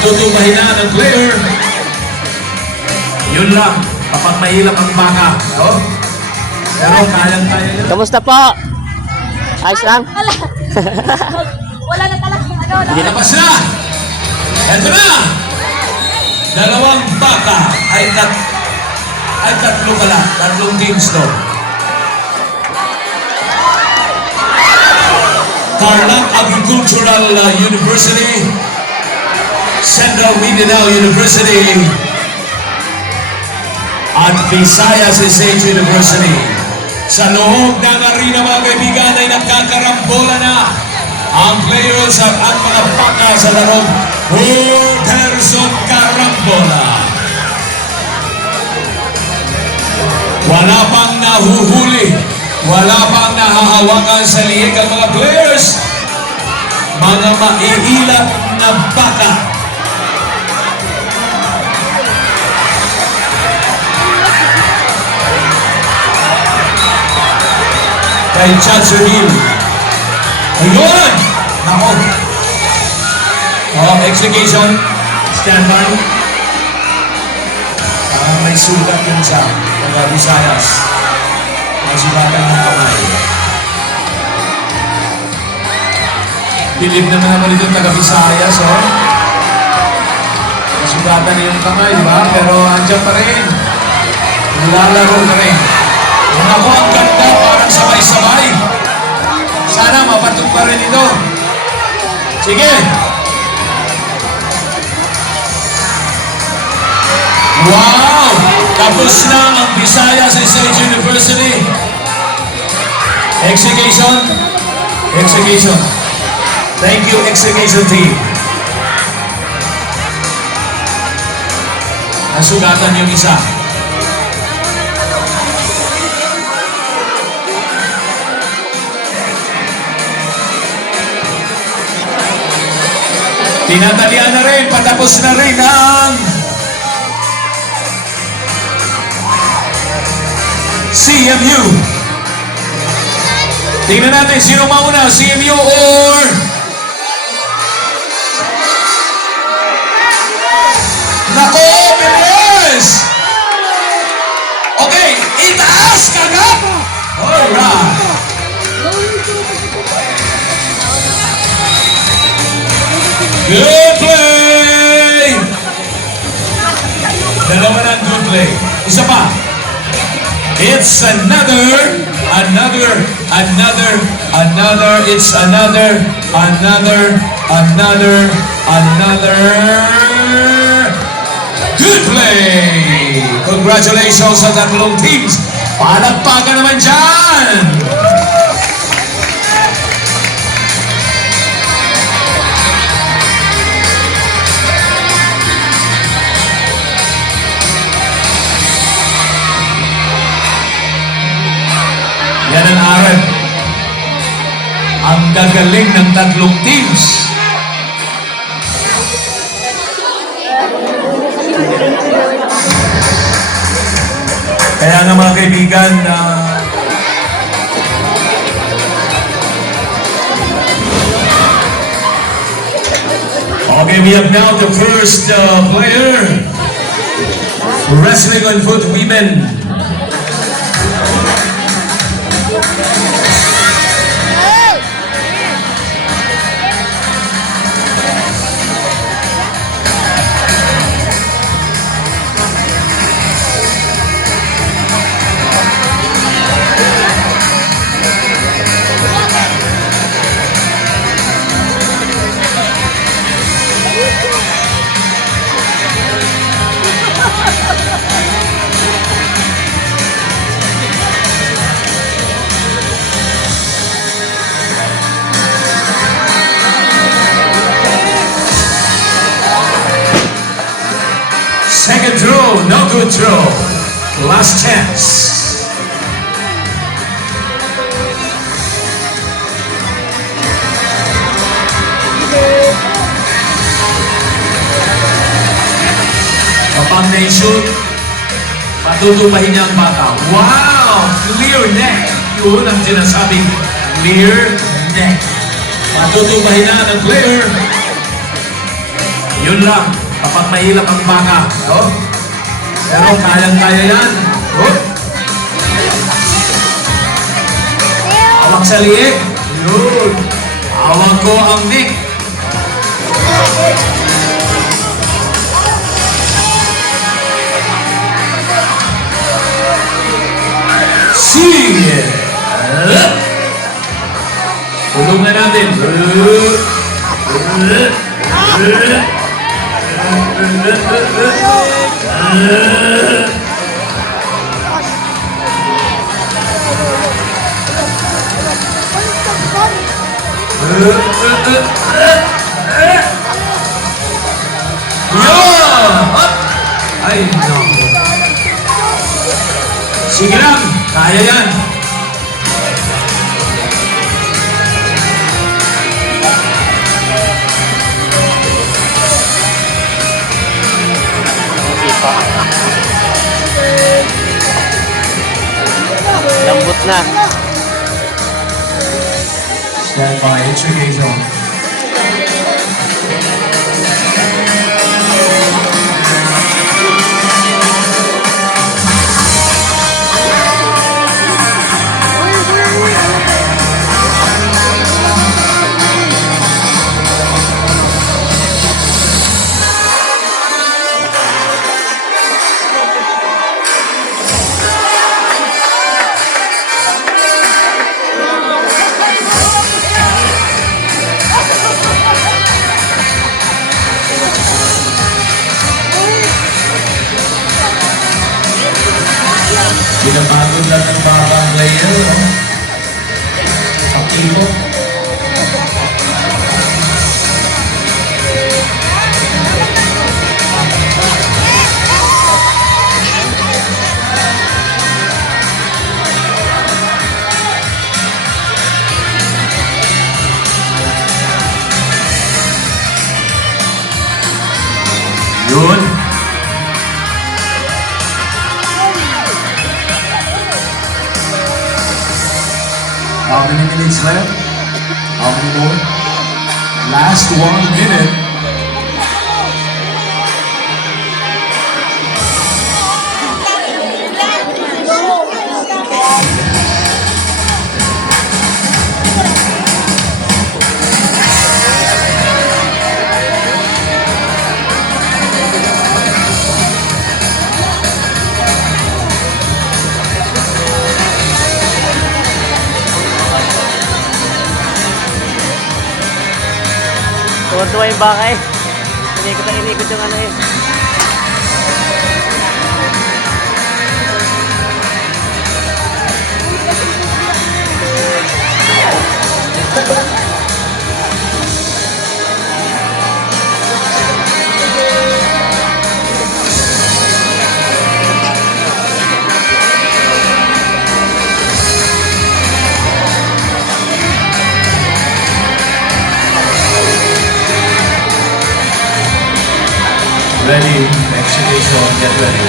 Patutubahin na ng player. Yun lang, kapag mahilap ang baka. No? Pero kayang-kaya nyo. Kamusta po? Ayos lang? Wala na talagang ano. Labas na! Ito na! Dalawang baka ay tatlo pala. Tatlong teams to. Tarlac Agricultural University, Central Mindanao University, at Visayas State University. Sa loob ng arena mga kaibigan ay nagkakarambola na ang players at ang mga baka sa larong Person Karambola. Wala pang nahuhuli, wala pang nahahawakan sa liig ang mga players. Mga maihilap na baka. Kay Chancellor. Ayun! Nako. Execution. Stand by. May sugat yun sa mga Visayas. May sugatan ng kamay. Bilib naman naman ito taga Visayas, oh. May sugatan yung kamay, di ba? Pero andyan pa rin. Nilalaro na rin. Ako ang ganda, parang sabay-sabay. Sana mapatog pa rin ito. Sige. Wow! Tapos na ang Visayas State University. Execution. Execution. Thank you, execution team. Nasugatan yung isa. Tinatalian na rin, patapos na rin ang CMU. Tingnan natin sino mauna, CMU or nako, bilis! Okay, itaas kagad! Alright! Good play! Dalawa ng good play. Isa pa. It's another, it's another good play! Congratulations sa tatlong teams. Palagpagan naman dyan! Yan ang aral. Ang gagaling ng tatlong teams. Kaya nga mga kaibigan, okay, we have now the first player. Wrestling on foot women. Second throw, no good throw. Last chance. Kapag na-shoot, patutupahin niya ang bata. Wow! Clear neck. Yun ang sinasabing clear neck. Patutupahin na ng player. Yun lang, kapag mahilap ang baka. No? Pero kayang-kaya yan. No? Awak sa liig. Yun. Awak ko ang Nick. Sige. Tulungan natin. Ay, no. Sige lang, kaya yan. Lambot na. Stand by, it's your game zone. Binabagod lang ng babang player. Pakipo. Yun. How many minutes left? How many more? Last 1 minute. Tuwa-tuwa yung baka eh. Inikot yung ano eh. Ready, exhibition, get ready.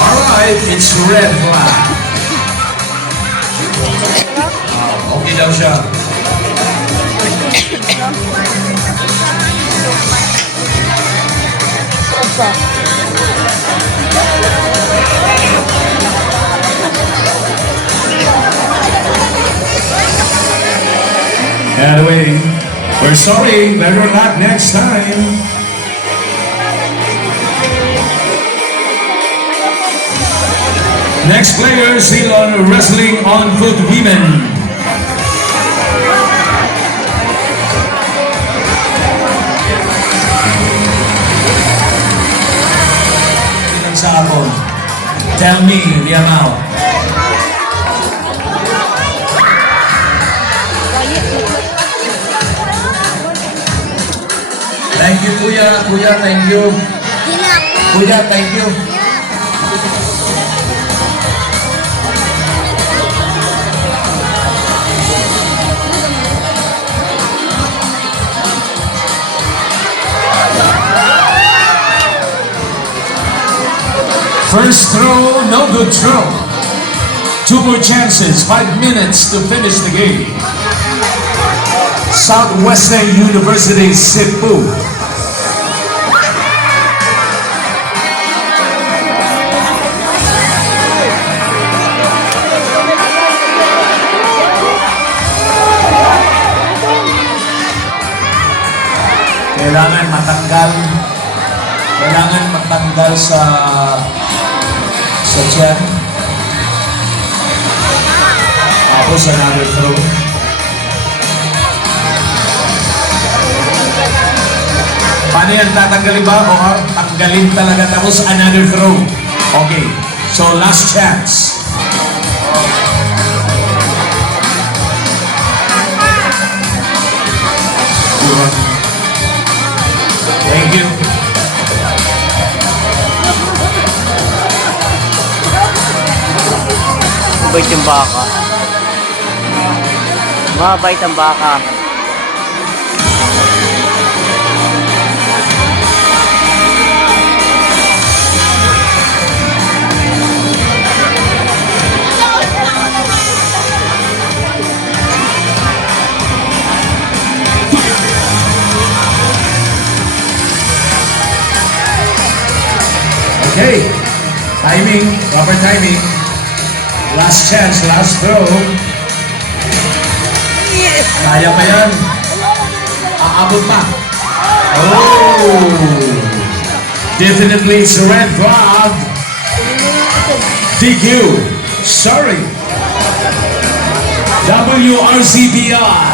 Alright, it's red flag. Okay daw siya. Anyway, we're sorry, better luck next time. Next player, Ceylon Wrestling on Foot Women. Tell me the amount. Thank you, Kuya. Kuya, thank you. Kuya, thank you. First throw, no good throw. 2 more chances, 5 minutes to finish the game. Southwestern University, Cebu. Kailangan matanggal sa tiyan. Tapos another throw. Paano yan? Tatanggalin ba? O tanggalin talaga tapos another throw? Okay. So last chance. Thank you. Mabait yung baka. Mabait ang baka. Okay. Timing. Proper timing. Last chance. Last throw. Kaya pa yan. Aabot pa. Oh! Definitely it's a red flag. DQ. Sorry. WRCBI.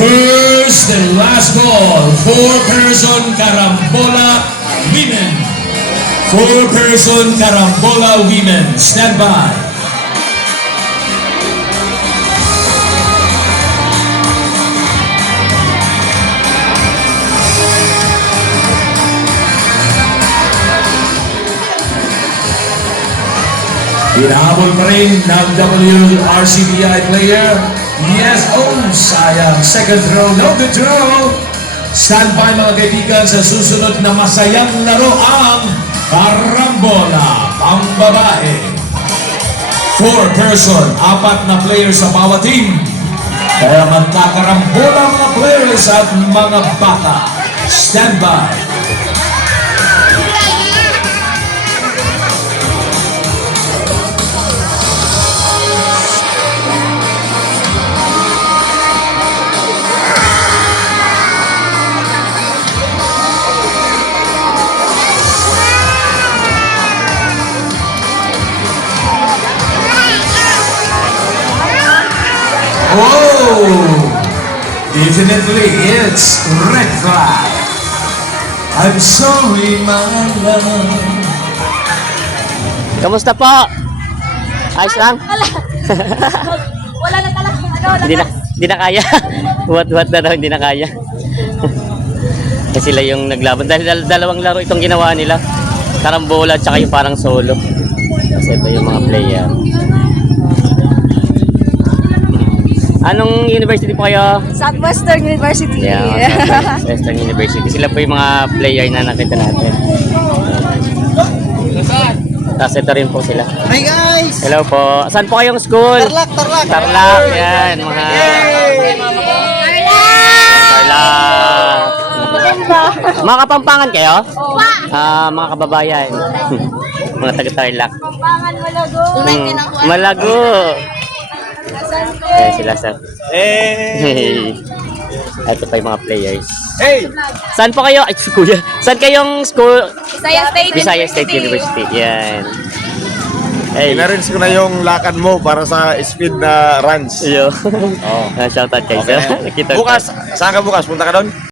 First and last ball, 4-person Carambola women. 4-person Carambola women. Stand by. Hinahabol pa rin ng WRCBI player. Yes, oh, sayang. Second throw, no good throw. Stand by mga kaibigan sa susunod na masayang laro ang Carambola pambabae. 4-person, 4 na players sa bawat team. Kaya magkakarambola mga players at mga bata. Stand by. Oh, definitely it's red flag. I'm sorry, my love. Kamusta po? Ayos lang? Wala na talagang ano. Hindi na kaya. What na daw, hindi na kaya. Kasi sila yung naglaban. Dahil dalawang laro itong ginawa nila. Carambola at saka yung parang solo. Kasi ito yung mga player. Anong university po kayo? Southwestern University. Yeah, Southwestern University. Sila po yung mga player na nakita natin. Tapos ito rin po sila. Hi guys! Hello po. Saan po kayong school? Tarlac! Tarlac, yan. Mga... Tarlac. Mga kapampangan kayo? Mga kababayan. Mga taga-Tarlac. Pampangan Malago. Malago. Ayan sila sa... Hey! Ito pa yung mga players. Hey! Saan po kayo? Ay, kuya. Saan kayong school? Visayas State University. Yan. Hey. Inarinse ko na yung lakad mo para sa speed na runs. Yo. Oh. Shoutout kayo, sir. Nakita ko. Bukas, saan ka bukas? Punta ka doon?